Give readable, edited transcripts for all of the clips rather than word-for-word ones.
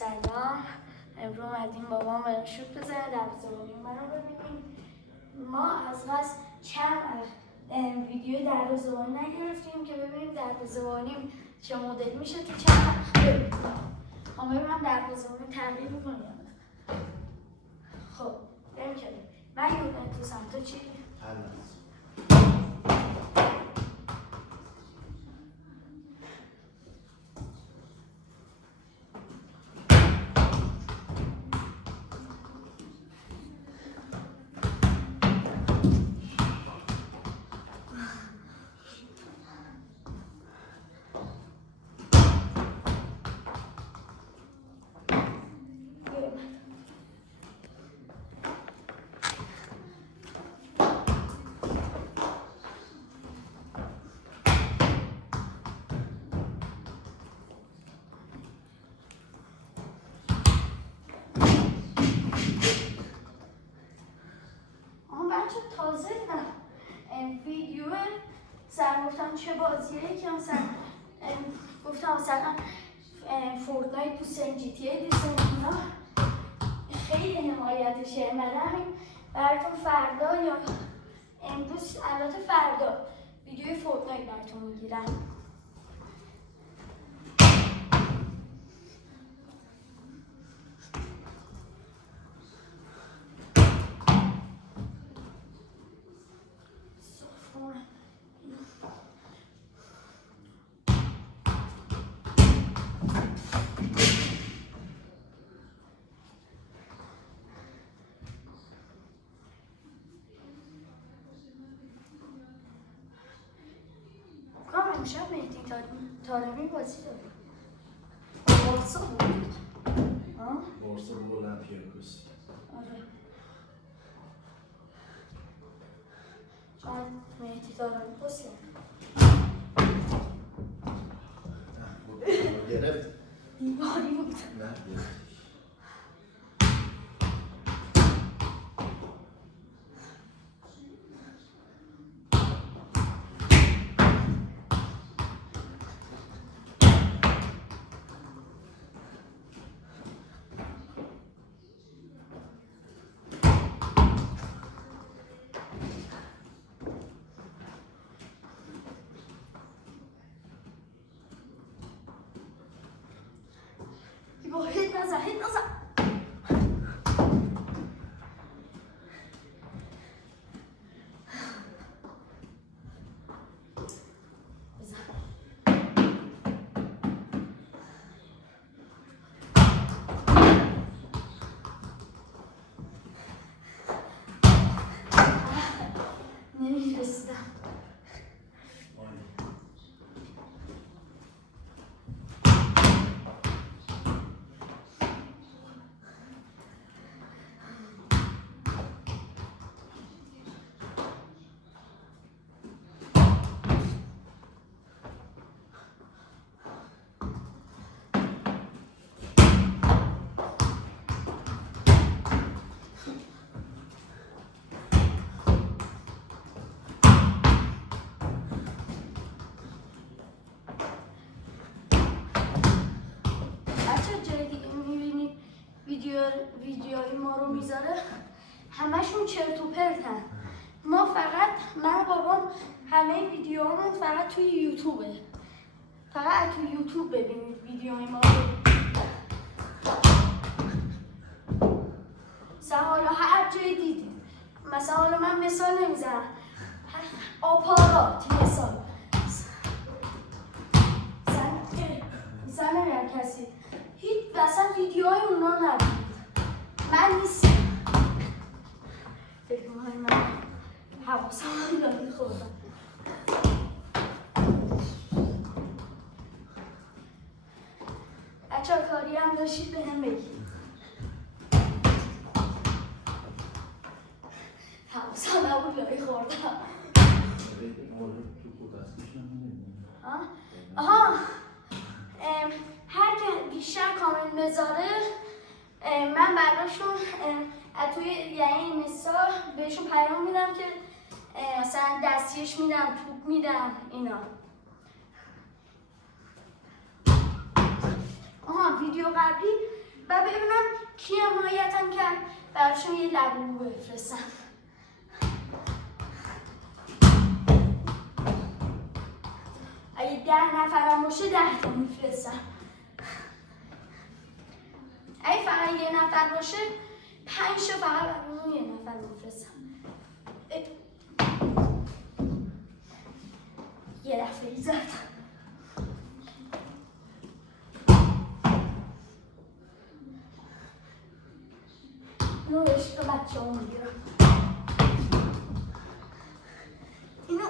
سلام. امروز اومدیم بابام برای شوت بزنه دروازه‌بانی منو ببینیم. ما از قصد چند ویدیو دروازه‌بانی نگرفتیم که ببینیم دروازه‌بانی چه مدل میشه تو چند ببینیم ببینم دروازه‌بانی تغییر میکنه یا نه. خب بریم که من یوونتوسم، تو چی؟ پالماس. تازه ویدیو سر گفتم چه بازیه که مثلا گفتم مثلا فورتنایت تو سن جی تی ای اینا خیلی حمایتشه. همین براتون فردا یا امروز البته فردا ویدیو فورتنایت براتون میگیرن. امشب مهدی طارمی بازی داره. بارسا بود؟ بارسا با اولمپیاکوس. آره. شاید مهدی طارمی پست کرد. نه گرفت. دیواری بود. نه گرفت. هیت نزن. نمیرسیدم. ویدیوهای ما رو میذاره همشون چرت و پرتن. ما فقط من و بابام همه ویدیوهامون فقط توی یوتیوبه. فقط توی یوتیوب ببینید ویدیوهای ما رو. مثلا حالا هر جای دیدید، مثلا حالا من مثال نمیزنم، آپارات مثلا نمیدونم کسی هیچ اصلا ویدیوهای اونا ندید. من نیستم. فکر می‌کنم من حواسم داری خوردم. بچه ها کاری هم داشتید به هم بگید. حواسم نبود داری خوردم. آها هر که بیشتر کامنت بذاره من براشون توی یعنی مثال بهشون پیام میدم که مثلا دستیش میدم، توپ میدم اینا. ویدیو قبلی و ببینم کی حمایتم کرد براشون یه لبو بفرستم. اگه 10 نفرم باشه 10 تا میفرستم. اگه فقط یه نفر باشه 5 تا فقط برای اون یه نفر میفرستم. یه دفعه ای زدم. اینو عشق بچه ها میگیرم. اینو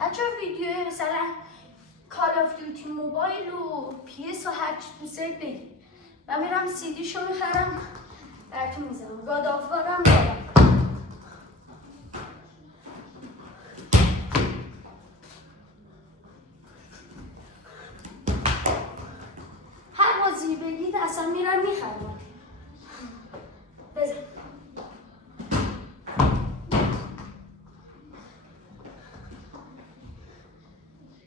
بچه ویدیو مثلا کال آف دیوتی موبایل و PS و هر چی دوست دارید بگید. من میرم CD شو میخرم براتون میزنم. گاد آف وارم دارم. هر بازی بگید اصلا میرم میخرم. بزن.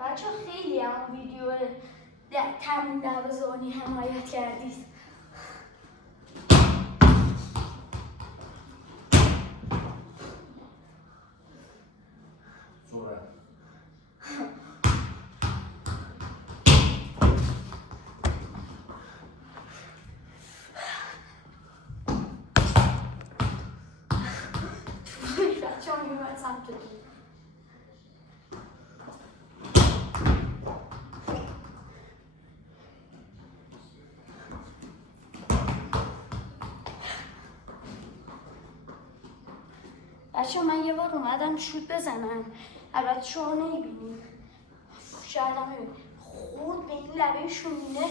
بچه خیلی هم ویدیو تمرین دروازه‌بانی حمایت کردید. سرعت. بچه ها میگوید سمتتون. بچه من یه بار اومدم شوت بزنم. البته شما نمیبینیم. شاید هم ببینیم. خورد به این لبه شومینه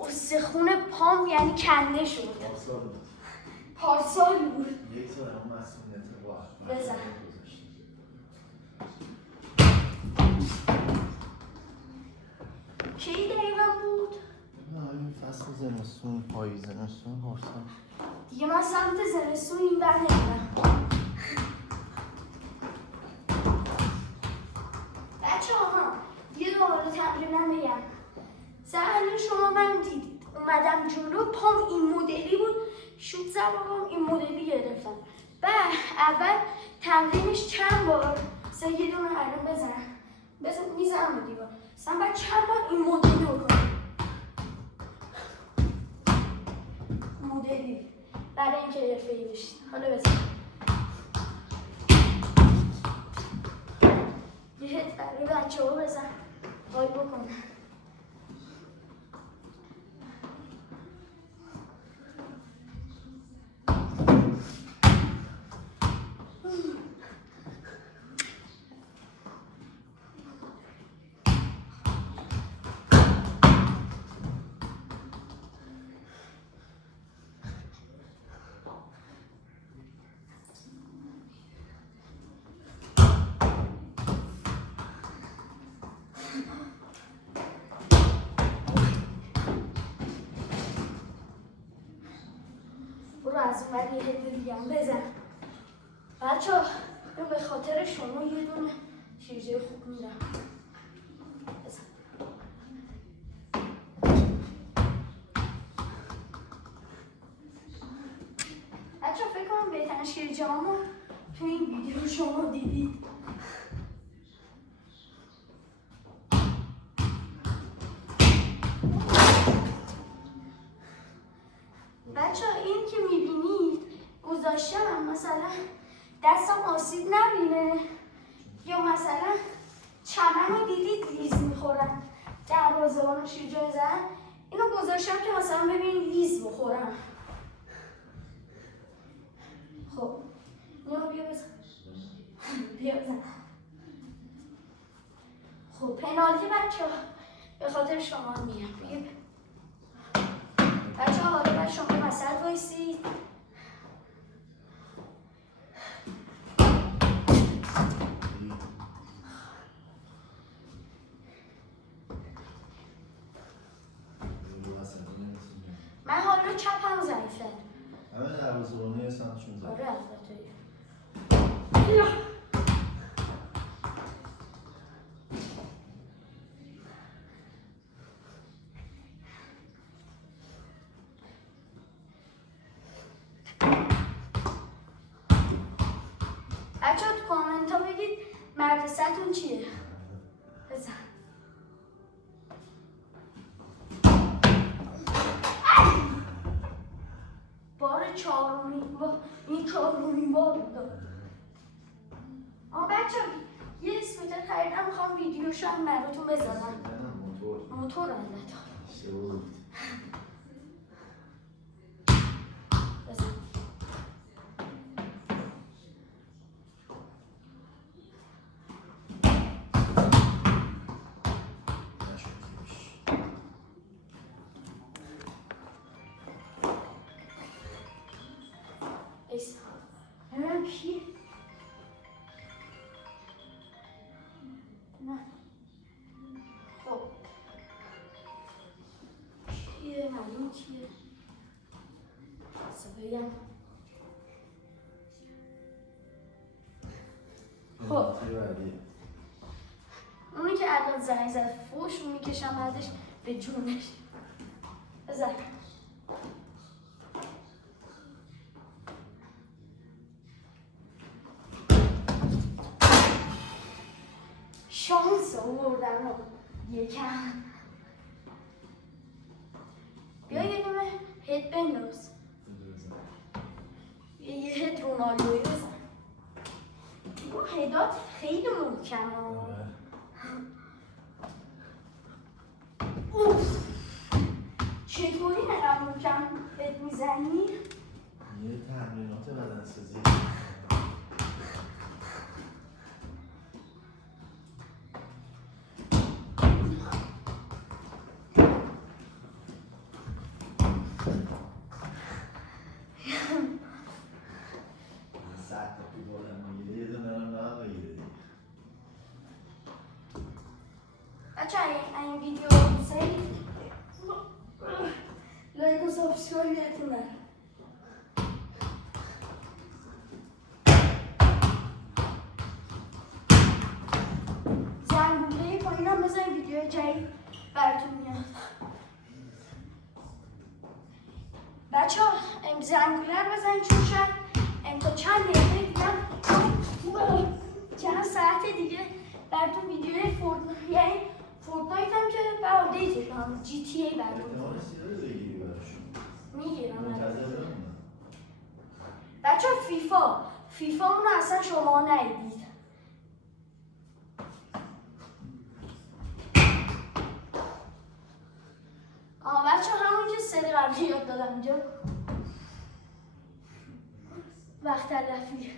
استخون پام یعنی کنده شد. پارسال بود. یک سال هم مسئولیت وقت بزن. کی دقیقا بود؟ این فصل زمستون پاییز زمستون پارسال. دیگه من سمت زمستون این بر نمیرم. بچه ها یه دوباره تمرینم بگم. زمین شما من دیدید اومدم جلو پام این مدلی بود شوت زدم این مدلی گرفتم. بعد اول تمرینش چند بار یه دونه الان بزن میزنم به دیوار. مثلا بعد چند بار این مدلی بکنم. مدلی برای اینکه حرفه‌ای بشید. حالا بزن. یه هد برای بچه ها بزن. وای بکن. برو از اون بر یه هده دیگه هم بزن. بچه ها به خاطر شما یه دونه شیرجه خوب میدم. بزن. بچه ها فکر کنم بهترین شیرجه همو تو این ویدیو شما دیدید. بچه ها این که میبینید گذاشتم مثلا دستم آسیب نبینه یا مثلا چمن رو دیدید لیز میخورم دروازه‌بان و شیرجه زن اینو گذاشتم که مثلا ببینید لیز بخورم. خب اینو بیا بزن. بیا بزن. خب پنالتی بچه ها به خاطر شما میگم. بچه ها حالا باید شما وسط بایستید. من حالا چپم ضعیفه. همه دروازه‌بانی ثانیه سانتش میزنی. آره البته. بچه ها تو کامنت ها بگید مدرسه‌تون چیه؟ بزن. بار چهارمین بار بود. بچه یه اسکوتر خریدم میخوام ویدیوشو هم براتون بذارم. موتور البته. بزن. همین کی؟ نه خب کیه؟ معلوم کیه؟ بگم خب اونی که الان زنگ زد فوش میکشم بعدش به جونش. بزن. شانس آوردن رو یکم. بیا یه دونه هد بنداز. یه هد رونالدوی بزن. اون هدات خیلی محکمه. اوف چطوری نقم محکم هد میزنی؟ یه تمرینات بدنسازی. این ویدیو رو بسید لایک و سابسکرایب یادتون نره. زنگوله پایین هم بزنید ویدیو جدید براتون میاد. بچه ها زنگوله رو بزنید چون شاید تا چند دقیقه دیگه چند ساعت دیگه براتون ویدیوی فورتنایت هم که با آپدیت کنم جی تی ای براتون میگیرم. بچه فیفا اونو اصلا شما ندیدید. بچه همون که سری قبلی یاد دادم اینجا وقت تلفیه.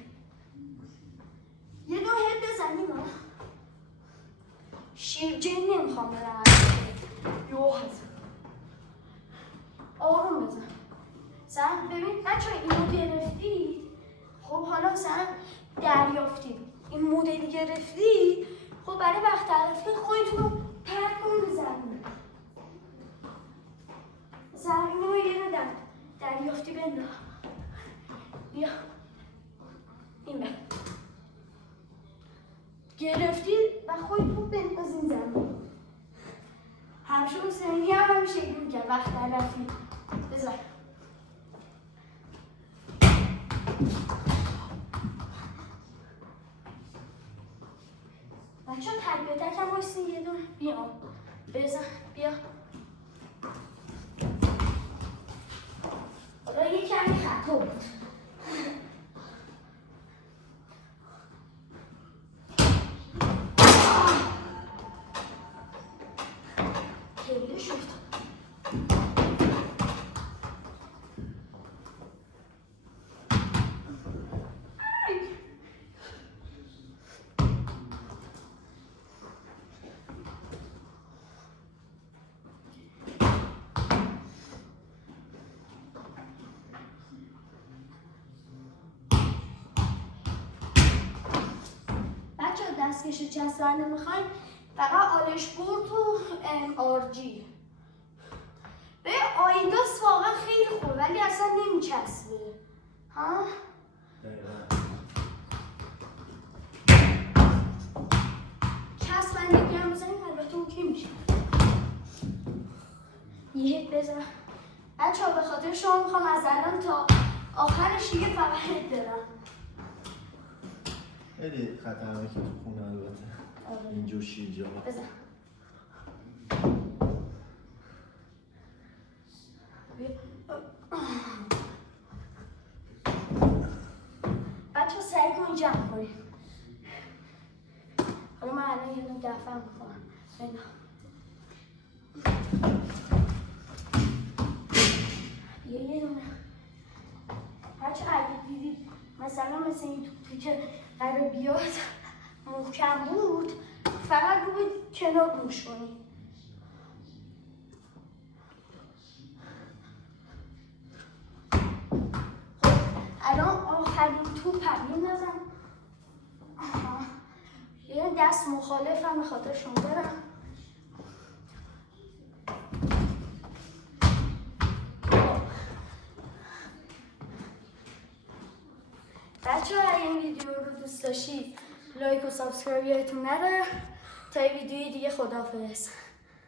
یه دو هد بزنیم ها. شیرجین نمیخوام برم یوهد آروم بزن. سن ببین بچه اینو گرفتی. خب حالا سن دریافتی این مدلی گرفتی. خب برای وقت تلفی خودتون رو پرک کن بزنید. زمین رو یه رو دریافتی بنده. بیا این بر گرفتی و خودتون بندازین زمین. همشه حسینی هم همیشه این میگه وقت تلفی بذار. بچه ها تک به تک هم بایستین یه دونه بیا بزن بیا. حالا یه کمی خطا بود. خیلی شد. دستکش چسبنده میخوایم فقط آلشپورت و آرجی. به آیداس واقعا خیلی خوبه ولی اصلا نمیچسبه. ها؟ چسبندگی هم بزنیم البته اون که میشه. یه هیت بزن. بچه ها به خاطر شما میخوام از الان تا آخرش یه فقط هیت برم. خیلی خطرناکه تو خونه البته. اینجور شیرجا. بزن. بچه ها سعی کنید جمع کنید. حالا من الان یه دفعه میکنم. یه دونه. بچه اگه دیدید مثلا مثل این توپی که قرار بیاد محکم بود فقط رو به کنار گوش کنید. الان آخرین توپ هم نزن. یه دست مخالف هم به خاطر شما برم. بچه ها این ویدیو رو دوست داشتید لایک و سابسکرایب یادتون نره. تا یه ویدیوی دیگه خداحافظ.